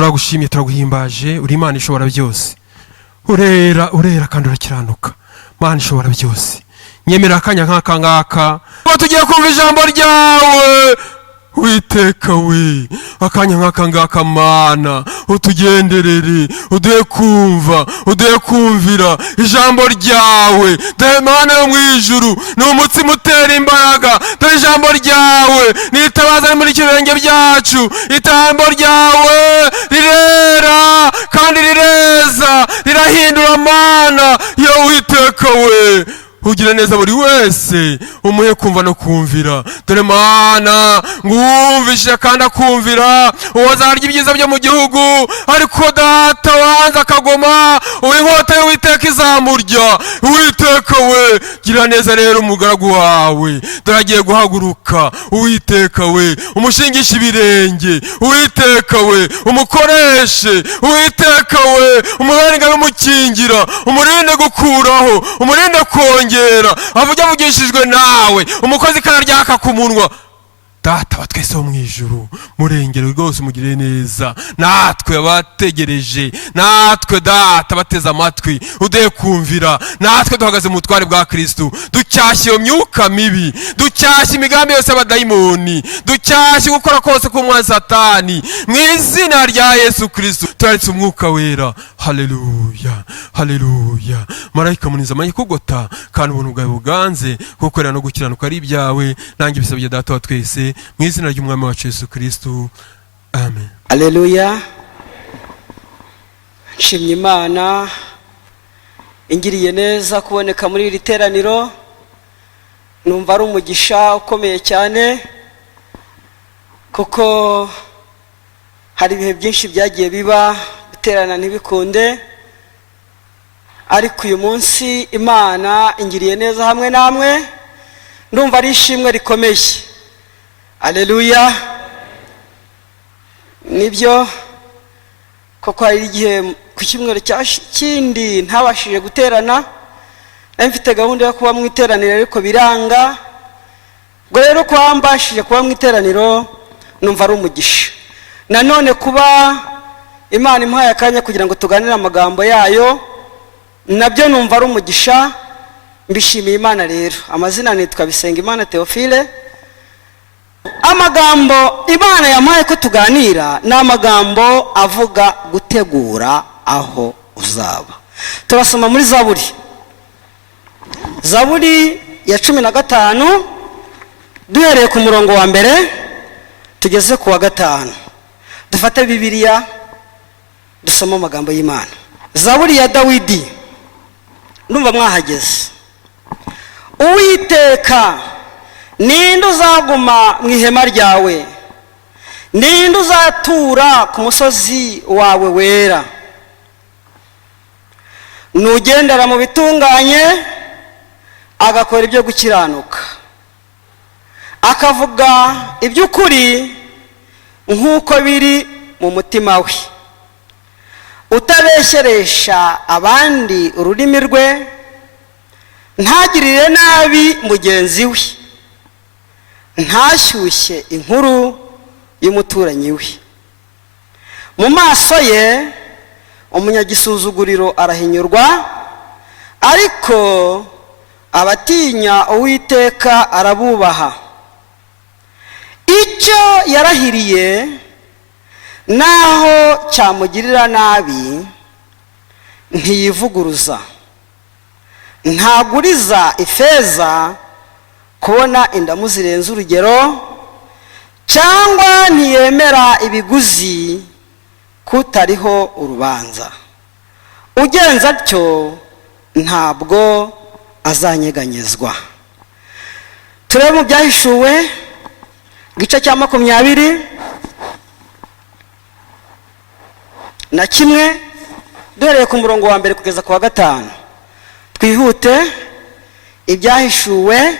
turagushimye turaguhimbaje uri Imana ishobora byose urera kandi urakiranuka Mana ishobora byose nyemera akanya nk'aka ngaka tugiye kumva ijambo ryawe Uwiteka we akanya nk'aka ngaka Mana utugenderere uduhe kumva uduhe kumvira ijambo ryawe dore Mana yo mwijuru ni umutsima utera imbaraga dore ijambo ryawe nitabaza muri kirenge byacu ijambo ryawe rirera kandi rireza rirahindura Mana yo Uwiteka we ugira neza buri wese umuhe kumva no kumvira dore Mana ngumvishe kandi akumvira uwazarya ibyiza byo mu gihugu ariko data wanza akagoma uwinkota y'Uwiteka izamurya Uwiteka we gira neza rero umugaragu wawe dore agiye guhaguruka Uwiteka we umushingisha ibirenge Uwiteka we umukoreshe Uwiteka we umuharinga n'umukingira umurinde gukuraho umurinde avuga avugishijwe nawe umukozi kanaryaka ku munwa data wa twese wo mwijuru murengero rwose mugire neza natwe abategereje natwe data bateze amatwi uduhe kumvira natwe duhagaze mu butware bwa Kristo ducyashye iyo myuka mibi ducyashye imigambi yose y'abadayimoni ducyashye gukora kose k'umwanzi Satani mu izina rya Yesu Kristo turaritse umwuka wera haleluya haleluya marayika muniza mayikugota kandi ubuntu bwawe buganze gukorera no gukiranuka ari ibyawe nange bisabye data wa twese mu izina ry'umwami wacu Yesu Kristo amen. Haleluya. Nshimye Imana ingiriye neza kuboneka muri iri teraniro, numva ari umugisha ukomeye cyane kuko hari ibihe byinshi byagiye biba guterana ntibikunde, ariko uyu munsi Imana ingiriye neza hamwe namwe, ndumva ari ishimwe rikomeye. Haleluya. Nibyo koko hari igihe ku cyumweru kindi ntabashije guterana, mfite gahunda yo kuba mu iteraniro ariko biranga, ngo rero kuba mbashije kuba mu iteraniro numva ari umugisha. Nanone kuba Imana impaye akanya kugira ngo tuganire amagambo yayo nabyo numva ari umugisha, mbishimiye Imana rero. Amazina nitwa Bisengimana Theophile. Amagambo Imana yampaye ko tuganira ni amagambo avuga gutegura aho uzaba. Turasoma muri Zaburi ya 15 duhereye ku murongo wa mbere tugeze ku wa 5. Dufate Bibiliya dusoma amagambo y'Imana. Zaburi ya Dawidi, ndumva mwahageze. Uwiteka, ninde uzaguma mu ihema ryawe? Ninde uzatura ku musozi wawe wera? Nugendera mu bitunganye, agakora ibyo gukiranuka, akavuga iby'ukuri nk'uko biri mu mutima we, utabeshyeresha abandi ururimi rwe, ntagirire nabi mugenzi we, ntashyushye inkuru y'umuturanyi we. Mu maso ye umunyagisuzuguriro arahinyurwa, ariko abatinya Uwiteka arabubaha. Icyo yarahiriye naho cyamugirira nabi ntiyivuguruza, ntaguriza ifeza kubona indamu zirenze urugero, cyangwa ntiyemera ibiguzi kutariho urubanza. Ugenza atyo ntabwo azanyeganyezwa. Turebe mu Byahishuwe igice cya 21 duhereye ku murongo wa mbere kugeza ku wa 5. Twihute. Ibyahishuwe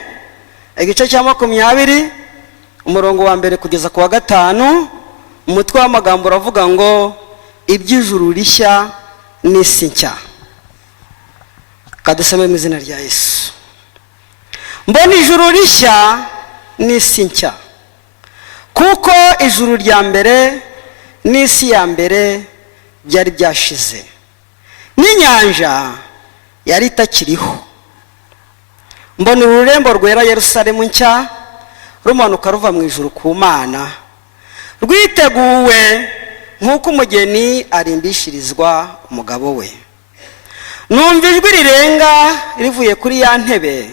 igice cya 20 umurongo wa mbere kugeza ku wa 5, umutwe w'amagambo uravuga ngo iby'ijuru rishya n'isi nshya. Kadusome mu izina rya Yesu. Mbona ijuru rishya n'isi nshya, kuko ijuru rya mbere n'isi ya mbere byari byashize, n'inyanja yari itakiriho. Mbona ururembo rwera Yerusalemu nshya rumanuka ruva mu ijuru ku Mana, rwiteguwe nk'uko umugeni arimbishirizwa umugabo we. Numva ijwi rirenga rivuye kuri ya ntebe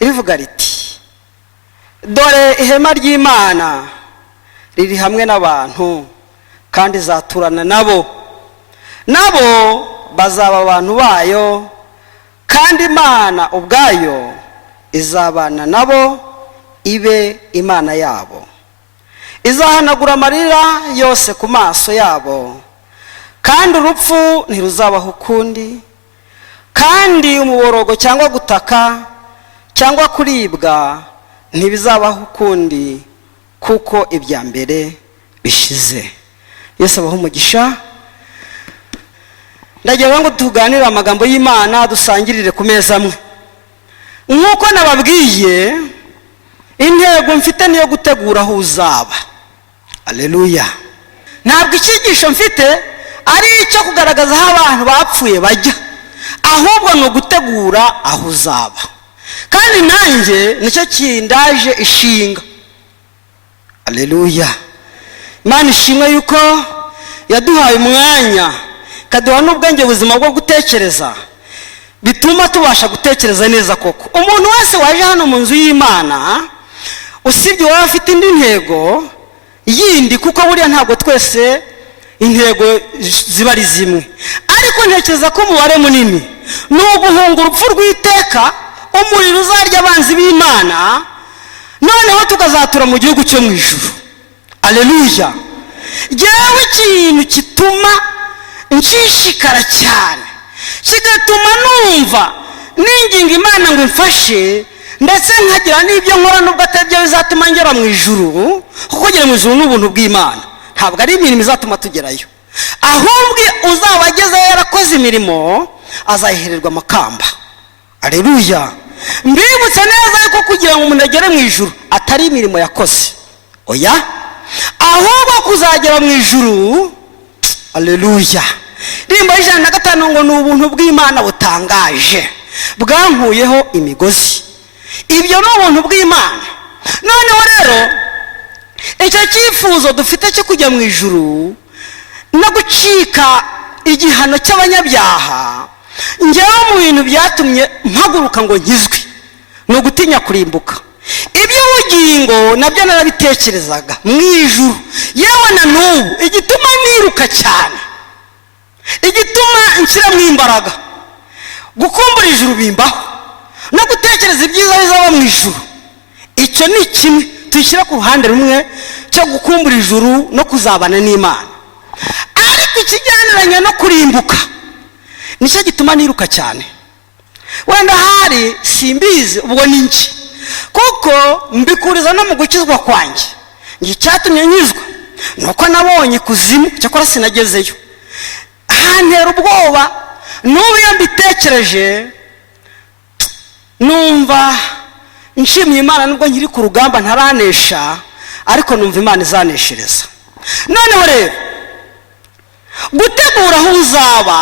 rivuga riti, dore ihema ry'Imana riri hamwe n'abantu kandi izaturana nabo, nabo bazaba abantu bayo, kandi Imana ubwayo izabana nabo ibe Imana yabo. Izahanagura amarira yose ku maso yabo, kandi urupfu ntiruzabaho ukundi, kandi umuborogo cyangwa gutaka cyangwa kuribwa ntibizabaho ukundi, kuko ibya mbere bishize. Yesu abaho umugisha. Ndagira ngo tuganire amagambo y'Imana, dusangirire ku meza amwe. Nk'uko nababwiye, intego mfite niyo gutegura aho uzaba. Haleluya. Ntabwo icyigisho mfite ari icyo kugaragaza aho abantu bapfuye bajya, ahubwo ni ugutegura aho uzaba. Kandi nanjye nicyo kindaje ishinga. Haleluya. Imana ishimwe yuko yaduhaye umwanya, kaduha n'ubwenge buzima bwo gutekereza, bituma tubasha gutekereza neza koko. Umuntu wese waje hano mu nzu y'Imana, usibye waba afite indi ntego yindi, kuko buriya ntabwo twese intego ziba ari zimwe, ariko ntekereza ko umubare munini ni uguhunga urupfu rw'iteka, umuriro uzarya abanzi b'Imana, noneho tukazatura mu gihugu cyo mu ijuru. Haleluya. Jewe ikintu kituma nshishikara cyane, kigatuma numva ninginga Imana ngo imfashe, ndetse nkagira n'ibyo nkora nubwo atari byo bizatuma ngera mu ijuru, kuko kugera mu ijuru n'ubuntu bw'Imana, ntabwo ari imirimo izatuma tugerayo, ahubwo uzaba agezeyo yarakoze imirimo azayihererwa amakamba. Haleluya. Mbibutse neza yuko kugira ngo umuntu agere mu ijuru atari imirimo yakoze, oya, ahubwo kuzagera mu ijuru. Haleluya. Rimbo 105 ngo ni ubuntu bw'Imana butangaje bwankuyeho imigozi. Ibyo ni ubuntu bw'Imana. Noneho rero icyo cyifuzo dufite cyo kujya mu ijuru no gucika igihano cy'abanyabyaha, njyewe mu bintu byatumye mpaguruka ngo nkizwe ni ugutinya kurimbuka. Iby'ubugingo nabyo narabitekerezaga mu ijuru, yewe na n'ubu igituma niruka cyane, igituma nshyiramo imbaraga, gukumbura ijuru bimbaho no gutekereza ibyiza bizaba mu ijuru. Icyo ni kimwe tuyishyira ku ruhande rumwe cyo gukumbura ijuru no kuzabana n'Imana, ariko ikijyaniranye no kurimbuka nicyo gituma niruka cyane. Wenda hari simbizi ubwo ni iki, kuko mbikuriza no mu gukizwa kwanjye. Njye cyatumye nyizwa nuko nabonye kuzimu, cyakora sinagezeyo, hantera ubwoba. N'ubu iyo mbitekereje numva nshimye Imana, nubwo nkiri ku rugamba ntaranesha, ariko numva Imana izaneshereza. Noneho rero gutegura aho uzaba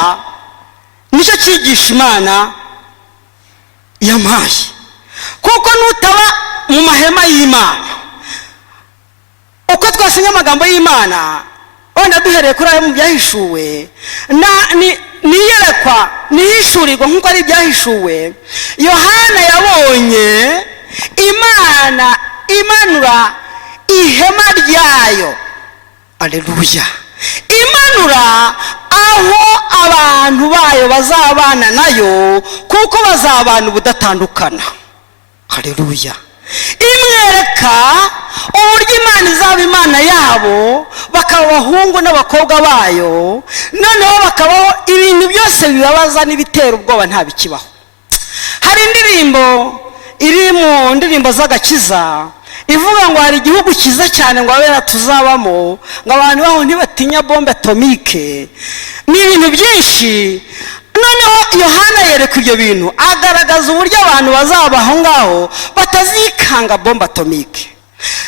nicyo cyigisha Imana yampaye, kuko nutaba mu mahema y'Imana, uko twasinye amagambo y'Imana, wenda duhereye kuri ayo mu byahishuwe, niyerekwa nihishurirwa nk'uko ari ibyahishuwe. Yohana yabonye Imana imanura ihema ryayo. Haleluya. Imanura aho abantu bayo bazabana nayo, kuko bazabana ubudatandukana. Haleluya. Imwereka uburyo Imana izaba Imana yabo, bakaba abahungu n'abakobwa bayo, noneho bakabaho ibintu byose bibabaza n'ibitera ubwoba nta bikibaho. Hari indirimbo iri mu ndirimbo z'agakiza ivuga ngo hari igihugu cyiza cyane ngo abera tuzabamo, ngo abantu baho ntibatinya bombe atomike, ni ibintu byinshi. Noneho Yohana yereka ibyo bintu, agaragaza uburyo abantu bazaba aho ngaho batazikanga bombe atomike.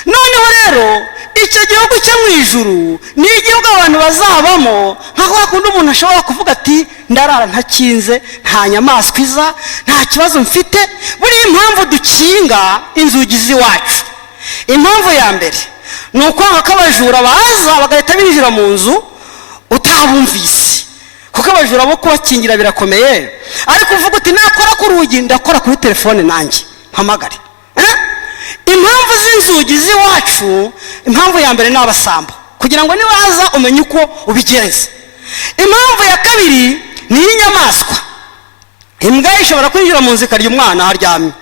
noneho rero icyo gihugu cyo mu ijuru ni igihugu abantu bazabamo nkaho hakunda umuntu ashobora kuvuga ati ndarara ntakinze, nta nyamaswa iza, nta kibazo mfite. buriya impamvu dukinga inzugi z'iwacu, impamvu ya mbere ni ukwanga ko abajura baza bagahita binjira mu nzu utabumvise, kuko abajura bo kubakingira birakomeye. ariko uvuga uti nakora ku rugi, ndakora kuri telefone nanjye mpamagare. impamvu z'inzugi z'iwacu, impamvu ya mbere ni abasambo, kugira ngo nibaza umenye uko ubigenza. impamvu ya kabiri ni iy'inyamaswa. imbwa ishobora kwinjira mu nzu ikarya umwana aharyamye,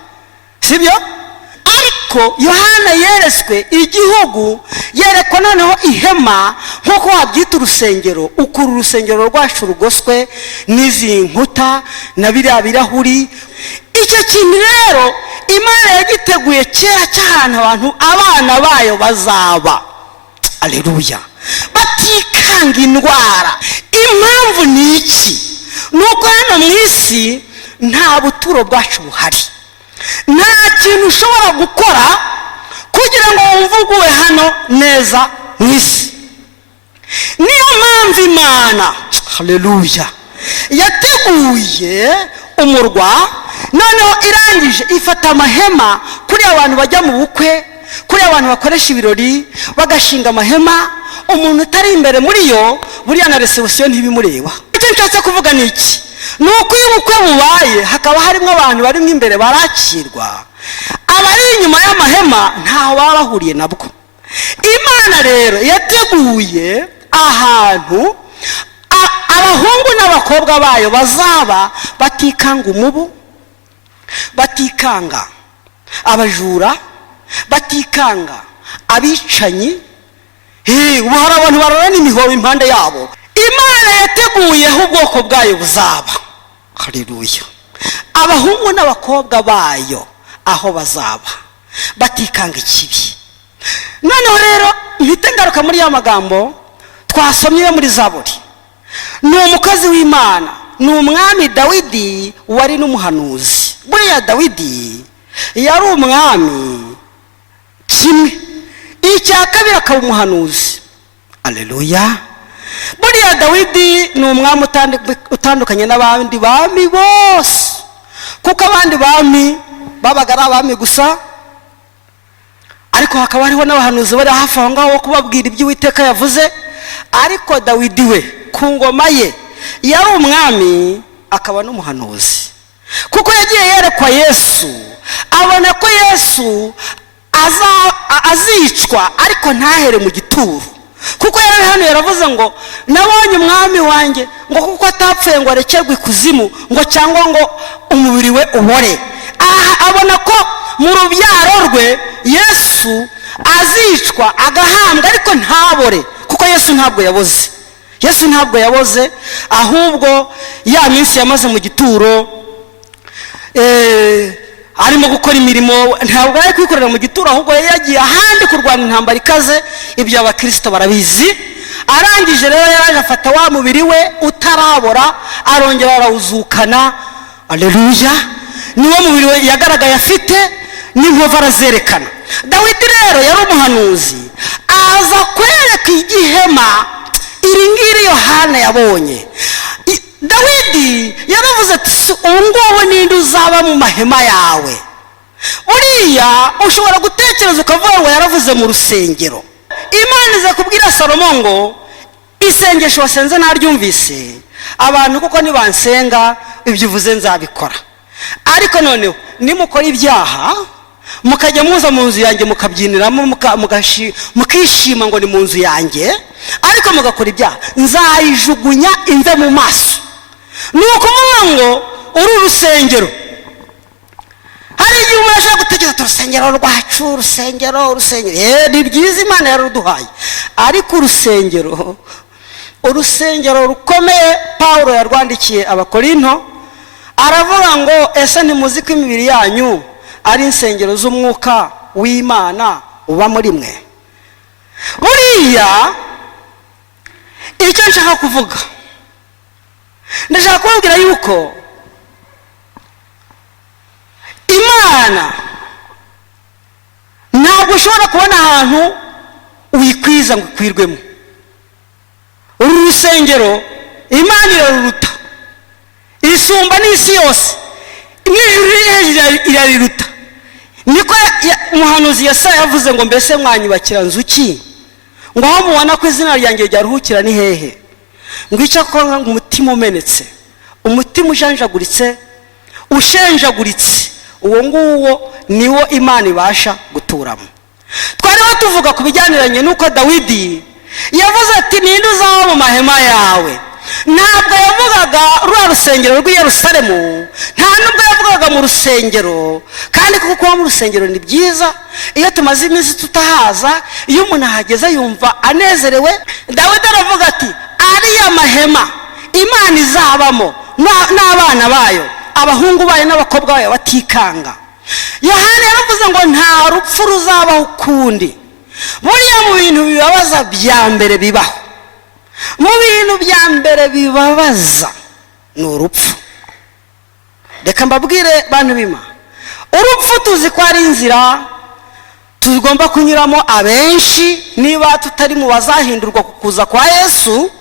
sibyo? ariko Yohana yeretswe igihugu, yerekwa noneho ihema nk'uko wabyita urusengero. ukura urusengero rwacu rugoswe n'izi nkuta na biriya birahuri. icyo kintu rero Imana yagiteguye kera cy'ahantu abantu abana bayo bazaba, aleluya, batikanga indwara. impamvu ni iki? ni uko hano mu isi nta buturo bwacu buhari, nta kintu ushobora gukora kugira ngo wumve uguwe hano neza mu isi. niyo mpamvu Imana, haleluya, yateguye umurwa, noneho irangije ifata amahema kuri abantu bajya mu bukwe, kuri abantu bakoresha ibirori bagashinga amahema. umuntu utari imbere muri yo buriya na resebusiyo ntibimureba. icyo nshatse kuvuga ni iki? ni uko iyo ubukwe bubaye hakaba harimo abantu barimo imbere barakirwa, abari inyuma y'amahema ntaho baba bahuriye nabwo. Imana rero yateguye ahantu abahungu n'abakobwa bayo bazaba batikanga umubu, batikanga abajura, batikanga abicanyi. ubu hari abantu bararana imihoro impande yabo. Imana yateguyeho ubwoko bwayo buzaba, haleluya, abahungu n'abakobwa bayo aho bazaba batikanga ikibi. noneho rero mpite ngaruka muri ya magambo twasomye yo muri Zaburi. ni umukozi w'Imana, ni umwami Dawidi wari n'umuhanuzi. buriya Dawidi yari umwami kimwe, icya kabiri akaba umuhanuzi, aleluya. buriya Dawidi ni umwami utandukanye n'abandi bami bose, kuko abandi bami babaga ari abami gusa, ariko hakaba hariho n'abahanuzi bari hafi aho ngaho kubabwira ibyo Uwiteka yavuze. ariko Dawidi we ku ngoma ye yari umwami akaba n'umuhanuzi, kuko yagiye yerekwa Yesu, abona ko Yesu azicwa ariko ntahere mu gituro, kuko yari hano yaravuze ngo nabonye umwami wanjye ngo kuko atapfuye ngo arekerwe ikuzimu ngo cyangwa ngo umubiri we ubore. abona ko mu rubyaro rwe Yesu azicwa agahambwa ariko ntabore, kuko Yesu ntabwo yaboze. Yesu ntabwo yaboze, ahubwo ya minsi yamaze mu gituro arimo gukora imirimo, ntabwo ari kwikorera mu gituro, ahubwo yagiye ahandi kurwana intambara ikaze. ibyo abakristo barabizi. arangije rero yaraje afata wa mubiri we utarabora, arongera arawuzukana, aleluya. niwo mubiri we yagaragaye afite, n'inkovu arazerekana. Dawidi rero yari umuhanuzi, aza kwereka igihema iri ngiri Yohana yabonye. Dawidi yaravuze ati ubu ngubu ninde uzaba mu mahema yawe? buriya ushobora gutekereza ukavuga ngo yaravuze mu rusengero. Imana iza kubwira Salomo ngo isengesho wasenze naryumvise, abantu kuko nibansenga ibyo uvuze nzabikora. ariko noneho nimukora ibyaha mukajya muza mu nzu yanjye mukabyiniramo mukishima ngo ni mu nzu yanjye, ariko mugakora ibyaha nzayijugunya imve mu maso. ni ukuvuga ngo uru rusengero, hari igihe umuntu ashobora gutekereza ati urusengero rwacu, urusengero ni byiza Imana yaruduhaye, ariko urusengero rukomeye Pawulo yarwandikiye Abakorinto, aravuga ngo ese ntimuzi ko imibiri yanyu ari insengero z'umwuka w'Imana uba muri mwe? buriya icyo nshaka kuvuga, ndashaka kubabwira yuko Imana ntabwo ushobora kubona ahantu uyikwiza ngo ikwirwemo. Uru rusengero Imana iraruruta, isumba n'isi yose, n'ijuru riri irariruta. Niko umuhanuzi Yesaya yavuze ngo mbese mwanyubakira nzu ki, ngo aho mubona ko izina ryanjye ryaruhukira ni hehe? Ngo icyo akora ngo umutima umenetse, umutima ujanjaguritse, ushenjaguritse, uwo nguwo niwo Imana ibasha guturamo. Twariho tuvuga ku bijyaniranye n'uko Dawidi yavuze ati ninde uzaba mu mahema yawe. Ntabwo yavugaga rwa rusengero rw'i Yerusalemu, nta nubwo yavugaga mu rusengero, kandi kuko kuba mu rusengero ni byiza. Iyo tumaze iminsi tutahaza, iyo umuntu ahageze yumva anezerewe. Dawidi aravuga ati ariya mahema Imana izabamo n'abana bayo, abahungu bayo n'abakobwa bayo batikanga. Yohana yaravuze ngo nta rupfu ruzabaho ukundi. Buriya mu bintu bibabaza bya mbere bibaho, mu bintu bya mbere bibabaza ni urupfu. Reka mbabwire bantu b'Imana, urupfu tuzi ko ari inzira tugomba kunyuramo. Abenshi niba tutari mu bazahindurwa ku kuza kwa Yesu,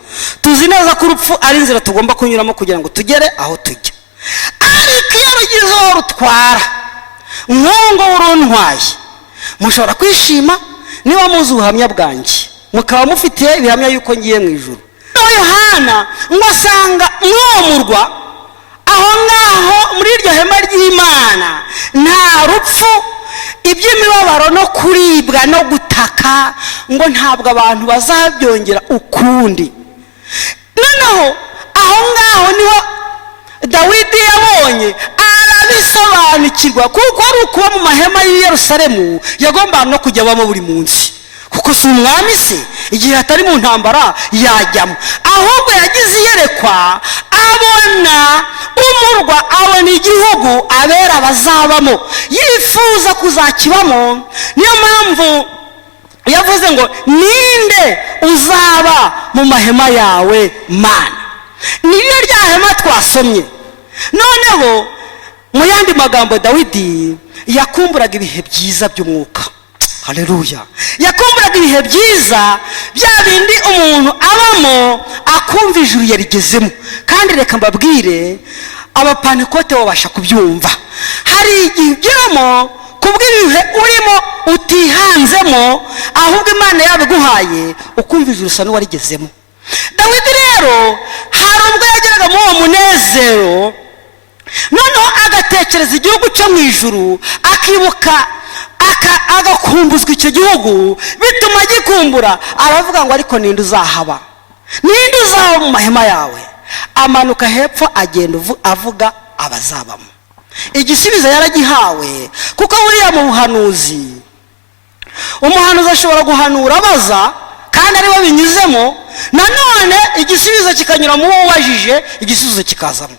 tuzi neza ko urupfu ari inzira tugomba kunyuramo kugira ngo tugere aho tujya. Ariko iyo rugize aho rutwara, nk'uwo uruntwaye, mushobora kwishima niba muzi ubuhamya bwanjye, mukaba mufitiye ibihamya yuko ngiye mu ijuru. Yohana ngo asanga mwomurwa aho ngaho muri iryo hema ry'Imana nta rupfu, iby'imibabaro no kuribwa no gutaka ngo ntabwo abantu bazabyongera ukundi. Noneho aho ngaho niho Dawidi yabonye arabisobanukirwa, kuko ari ukuba mu mahema y'i Yerusalemu yagombaga no kujya abamo buri munsi, kuko si umwami se igihe atari mu ntambara yajyamo. Ahubwo yagize iyerekwa, abona umurwa, abona igihugu abera bazabamo, yifuza kuzakibamo. Niyo mpamvu yavuze ngo ninde uzaba mu mahema yawe Mana. Niyo rya hema twasomye. Noneho mu yandi magambo Dawidi yakumburaga ibihe byiza by'umwuka. Haleluya. Yakumburaga ibihe byiza bya bindi umuntu abamo akumva ijuru yarigezemo. Kandi reka mbabwire, abapantekote babasha kubyumva. Hari igihe ugeramo kubw'ibihe urimo utihanzemo, ahubwo Imana yabiguhaye ukumva ijuru usa n'uwarigezemo. Dawidi rero hari ubwo yageraga mu uwo munezero, noneho agatekereza igihugu cyo mu ijuru, akibuka agakumbuzwa icyo gihugu, bituma agikumbura. Aravuga ngo ariko ninde uzahaba, ninde uzaba mu mahema yawe? Amanuka hepfo agenda avuga abazabamo. Igisubizo yaragihawe, kuko buriya mu buhanuzi, umuhanuzi ashobora guhanura abaza kandi aribo binyuzemo, nanone igisubizo kikanyura mu wo wajije, igisubizo kikazamo.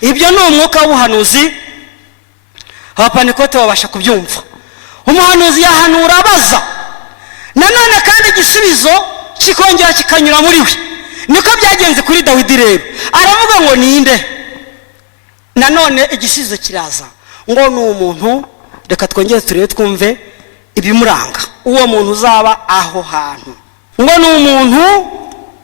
Ibyo ni umwuka w'ubuhanuzi, abapantekote babasha kubyumva. Umuhanuzi yahanura abaza, nanone kandi igisubizo kikongera kikanyura muri we. Niko byagenze kuri Dawidi rero. Aravuga ngo ninde, nanone igisubizo kiraza ngo ni umuntu. Reka twongere turebe twumve ibimuranga uwo muntu uzaba aho hantu. Ngo ni umuntu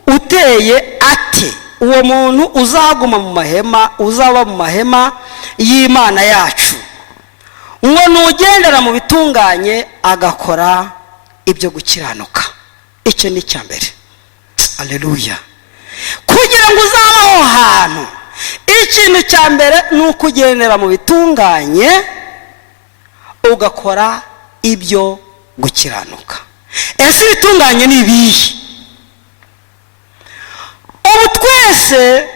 uteye ate, uwo muntu uzaguma mu mahema, uzaba mu mahema y'Imana yacu. Ngo nugendera mu bitunganye, agakora ibyo gukiranuka. Icyo ni cya mbere. Haleluya. Kugira ngo uzabe aho hantu, ikintu cya mbere ni ukugendera mu bitunganye, ugakora ibyo gukiranuka. Ese ibitunganye ni ibihe? Ubu twese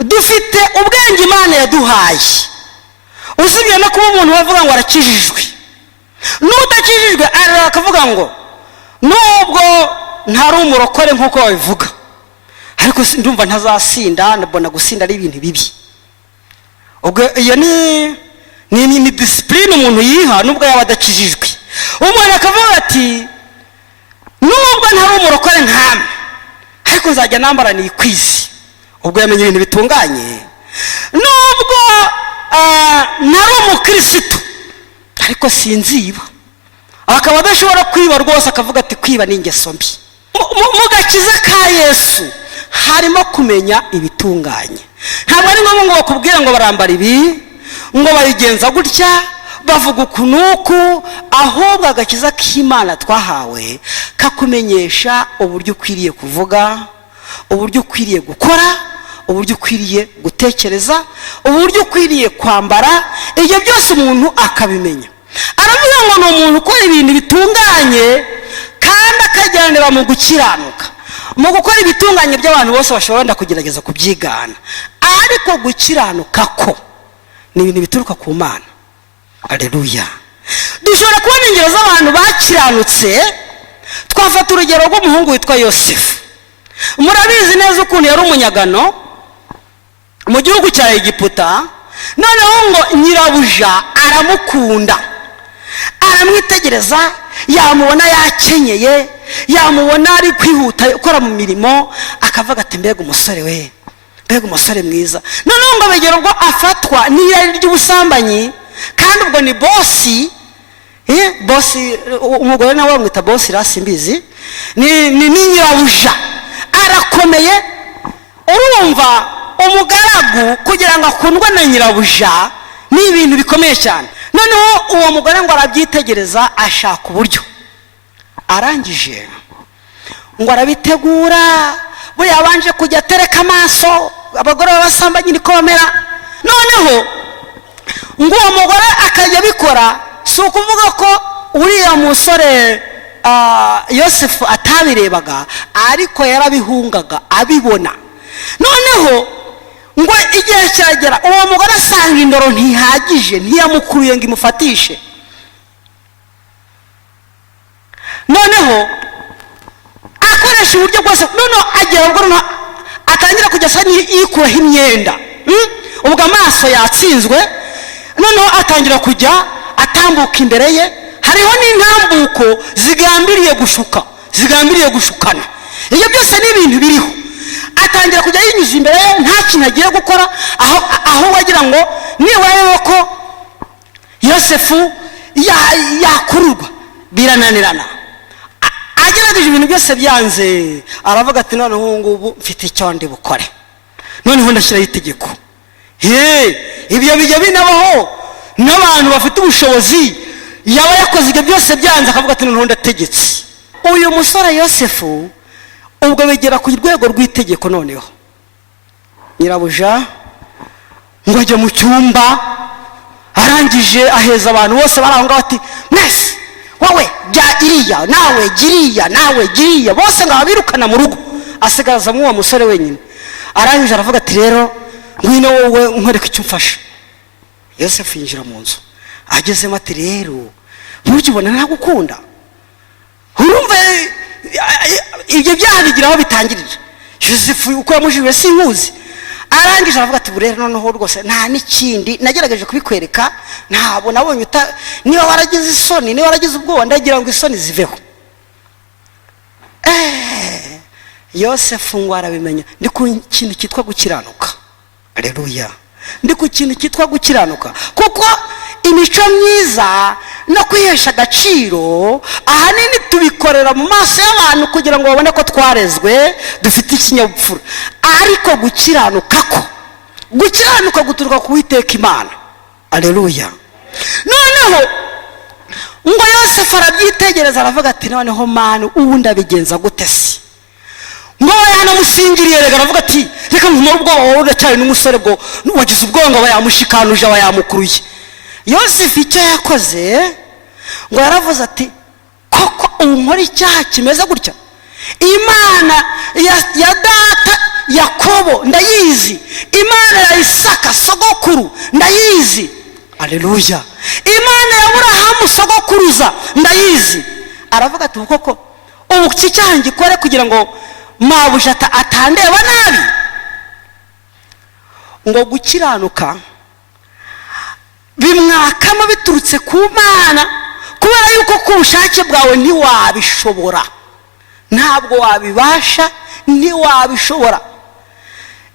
dufite ubwenge Imana yaduhaye, usibye no kuba umuntu bavuga ngo arakijijwe. N'udakijijwe akavuga ngo nubwo ntari umurokore nk'uko babivuga, ariko ndumva ntazasinda, ndabona gusinda ari ibintu bibi. Ubwo iyo ni discipline umuntu yiha nubwo yaba adakijijwe. Umuntu akavuga ati nubwo ntari umurokore nk'amwe, ariko nzajya nambara nikwizi. Ubwo yamenye ibintu bitunganye. Nubwo ntari umukristo, ariko sinziba. akaba adashobora kwiba rwose, akavuga ati kwiba ni ingeso mbi. Mu gakiza ka Yesu harimo kumenya ibitunganye. Ntabwo ari ngombwa ngo bakubwire ngo barambara ibi, ngo bayigenza gutya, bavuga ukunuku, ahubwo agakiza k'Imana twahawe kakumenyesha uburyo ukwiriye kuvuga, uburyo ukwiriye gukora, uburyo ukwiriye gutekereza, uburyo ukwiriye kwambara. Ibyo byose umuntu akabimenya. Aravuga ngo ni umuntu ukora ibintu bitunganye kandi akajyanira mu gukiranuka. Mu gukora ibitunganye by'abantu bose bashobora kugerageza kubyigana, ariko gukiranuka ko ni ibintu bituruka ku Mana. Aleluya. Dushobora kubona ingero z'abantu bakiranutse. Twafata urugero rw'umuhungu witwa Yosefu. Murabizi neza ukuntu yari umunyagano mu gihugu cya Egiputa. Noneho ngo nyirabuja aramukunda, aramwitegereza, yamubona yakenyeye, yamubona ari kwihuta ukora mu mirimo, akavuga ati mbega umusore we, mbega umusore mwiza. Noneho ngo abegera ubwo afatwa n'irari ry'ubusambanyi, kandi ubwo ni bosi, bosi, umugore nawe bamwita bosi, rasimbizi, ni nyirabuja arakomeye. Urumva umugaragu kugira ngo akundwe na nyirabuja ni ibintu bikomeye cyane. Noneho uwo mugore ngo arabyitegereza, ashaka uburyo. Arangije ngo arabitegura, buriya abanje kujya atereka amaso. Abagore b'abasambanyi niko bamera. Noneho ngo uwo mugore akajya abikora. Si ukuvuga ko uriya musore Yosefu atabirebaga, ariko yarabihungaga abibona. Noneho ngo igihe kiragera, uwo mugore asanga indoro ntihagije, ntiyamukuruye ngo imufatishe. Noneho akoresha uburyo bwose. Noneho agera ubwo atangira kujya asa n'ikuraho imyenda. Ubwo amaso yatsinzwe. Noneho atangira kujya atambuka imbere ye. Hariho n'intambuko zigambiriye gushuka, zigambiriye gushukana. Ibyo byose ni ibintu biriho. Atangira kujya yinyuza imbere ye, nta kintu agiye gukora, aho wagira ngo niba ko Yosefu yakururwa. Birananirana. Agerageje ibintu byose byanze, aravuga ati noneho ngubu mfite icyo ndi bukore, noneho ndashyiraho itegeko. Ibyo bijya binabaho n'abantu bafite ubushobozi. Yaba yakoze ibyo byose byanze, akavuga ati noneho ndategetse. Uyu musore Yosefu ubwo begera ku rwego rw'itegeko. Noneho nyirabuja ngo ajya mu cyumba, arangije aheza abantu bose bari aho ngaho ati mwese, wowe jya iriya, nawe giriya, nawe giriya, bose ngo babirukana mu rugo, asigaza nk'uwo musore wenyine. Arangije aravuga ati rero ngwino wowe nkwereke icyo umfasha. Yosefu yinjira mu nzu. Agezemo ati rero ntugibona ntagukunda. Urumva ibyo byaha bigira aho bitangirira. Yosefu uko yamujije sinkuzi. Arangije aravuga ati burere noneho rwose nta n'ikindi nagerageje kubikwereka, ntabwo nabonye niba waragize isoni, niba waragize ubwoba, ndagira ngo isoni ziveho. Yosefu ngo arabimenya. Ndi ku kintu cyitwa gukiranuka. Aleluya. Ndi ku kintu cyitwa gukiranuka, kuko imico myiza no kwihesha agaciro ahanini tubikorera mu maso y'abantu kugira ngo babone ko twarezwe, dufite ikinyabupfura. Ariko gukiranuka guturuka ku Uwiteka Imana. Aleluya. Noneho ngo Yosefu arabyitegereza, aravuga ati noneho Mana, ubu ndabigenza gute se? Ngo yanamusingiriye, rega aravuga ati reka nkumara ubwoba, wowe uracyari n'umusore bwo wagize ubwoba ngo bayamushikanuje, bayamukuruye. Yosefu icyo yakoze ngo yaravuze ati koko ubu nkora icyaha kimeze gutya? Imana ya data Yakobo ndayizi, Imana ya Isaka sogokuru ndayizi. Aleluya. Imana ya Aburahamu sogokuruza ndayizi. Aravuga ati koko ubu iki cyaha ngikore kugira ngo mabuja atandeba nabi? Ngo gukiranuka bimwakamo biturutse ku Mana, kubera yuko ku bushake bwawe ntiwabishobora, ntabwo wabibasha, ntiwabishobora.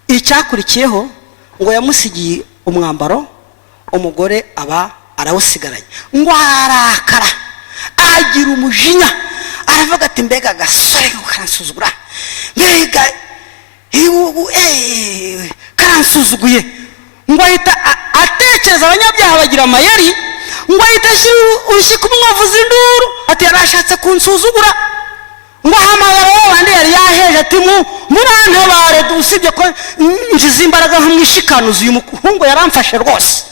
Icyakurikiyeho ngo yamusigiye umwambaro, umugore aba arawusigaranye. Ngo arakara agira umujinya, aravuga ati mbega agasore karansuzugura, mbega karansuzuguye. ngo ahita atekereza abanyabyaha bagira amayeri, ngo ahita ashyira urushyi ku mwavuza induru ati yarashatse kunsuzugura. ngo ahamagara wabandi yari yaheje ati murantabare, usibye ko njize imbaraga nkamwishikanuza, uyu muhungu yaramfashe rwose.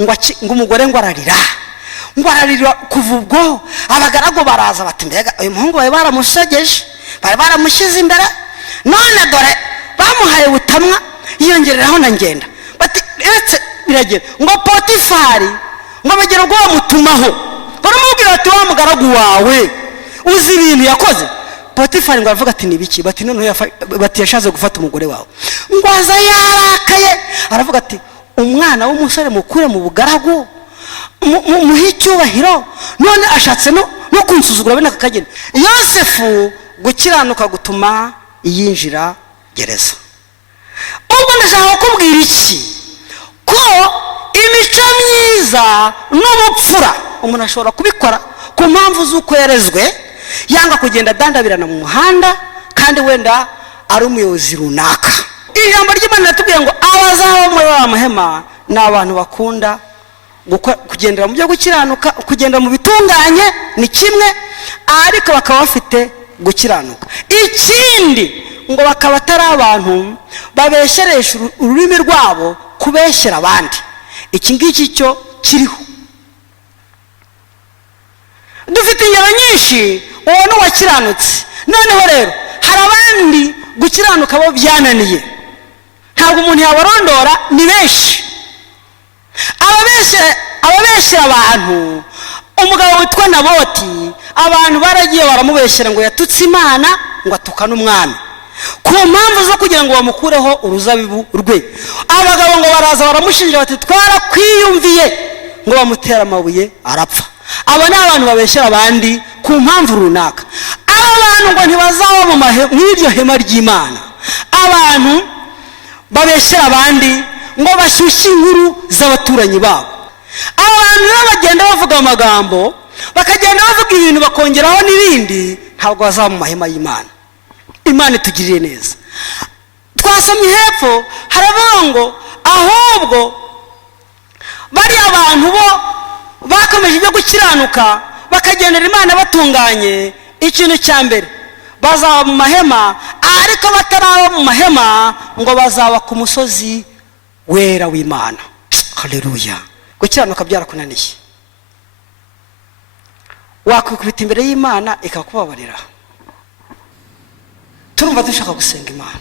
ngo umugore ngo ararira, ngo ararira. kuva ubwo abagaragu baraza bati mbega uyu muhungu bari baramusogeje, bari baramushyize imbere, none dore bamuhaye ubutamwa yiyongereraho na ngenda. bati etse biragera. ngo Potifari ngo bagera ubwo bamutumaho, baramubwira bati wa mugaragu wawe uzi ibintu yakoze. Potifari ngo aravuga ati nibiki? bati none bati yashaze gufata umugore wawe. ngo aza yarakaye, aravuga ati umwana w'umusore mukure mu bugaragu, muhe icyubahiro, none ashatse no kunsuzugura bene aka kageni. Yosefu gukiranuka gutuma yinjira gereza. ubwo ndashaka kukubwira iki? ko imico myiza n'ubupfura umuntu ashobora kubikora ku mpamvu z'uko yarezwe, yanga kugenda dandabirana mu muhanda kandi wenda ari umuyobozi runaka. ijambo ry'Imana ritubwiye ngo abazaba muri wa mahema ni abantu bakunda kugendera mu byo gukiranuka, kugendera mu bitunganye ni kimwe, ariko bakaba bafite gukiranuka. ikindi ngo bakaba atari abantu babeshyeresha ururimi rwabo kubeshyera abandi. iki ngiki cyo kiriho. dufite ingero nyinshi, uwo ni uwakiranutse. noneho rero hari abandi gukiranuka bo byananiye, ntabwo umuntu yabarondora, ni benshi. ababeshyera abantu, umugabo witwa Naboti, abantu baragiye baramubeshyera ngo yatutse Imana, ngo atuka n'umwami, ku mpamvu zo kugira ngo bamukureho uruzabibu rwe. abagabo ngo baraza baramushinja bati twarakwiyumviye, ngo bamutera amabuye arapfa. abo ni abantu babeshyera abandi ku mpamvu runaka. abo bantu ngo ntibazaba mu iryo hema ry'Imana. abantu babeshyera abandi ngo bashyushye inkuru z'abaturanyi babo. abo bantu rero bagenda bavuga amagambo, bakagenda bavuga ibintu bakongeraho n'ibindi, ntabwo bazaba mu mahema y'Imana. Imana itugirire neza. twasomye hepfo haravuga ngo ahubwo bari abantu bo bakomeje ibyo gukiranuka bakagendera Imana batunganye. ikintu cya mbere, bazaba mu mahema, ariko bataraba mu mahema ngo bazaba ku musozi wera w'Imana. Haleluya. gukiranuka byarakunaniye, wakwikubita imbere y'Imana ikakubabarira. turumva dushaka gusenga Imana.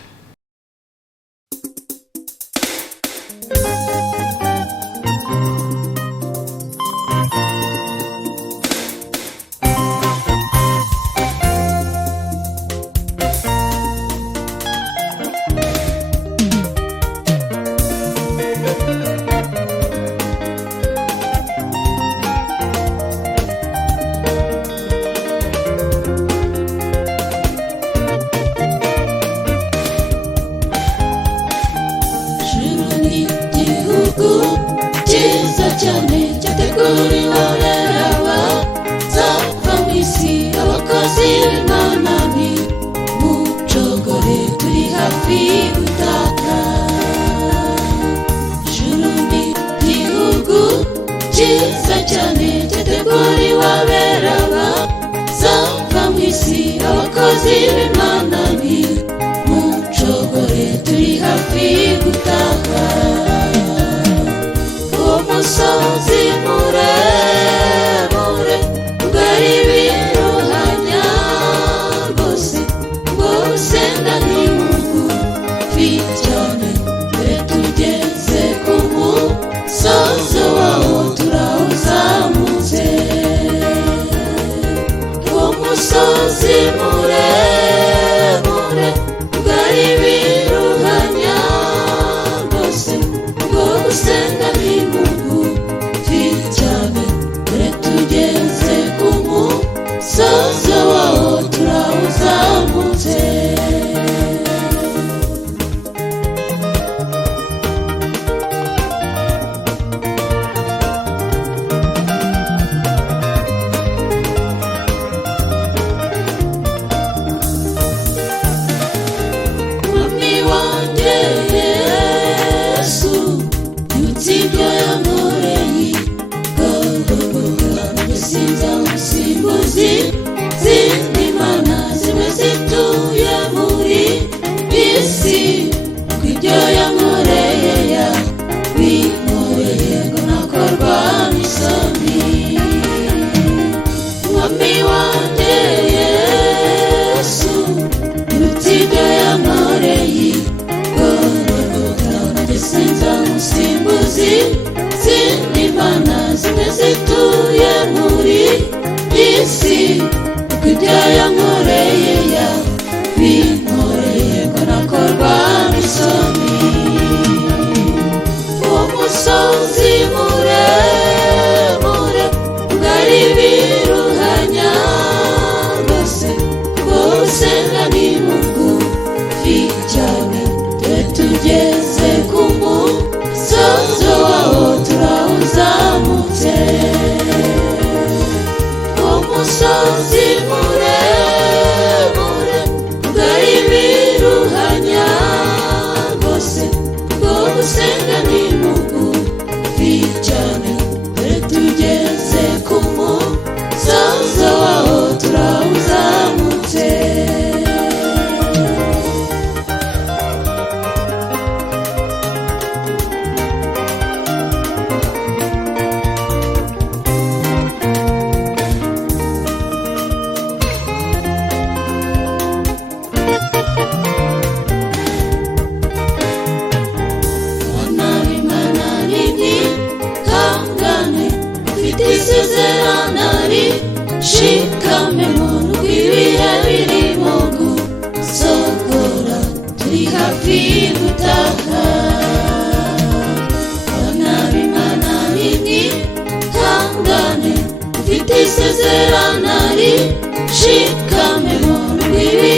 hafi gutaha bana b'Imana nimwihangane mfite isezerano rishikame mu rw'ibi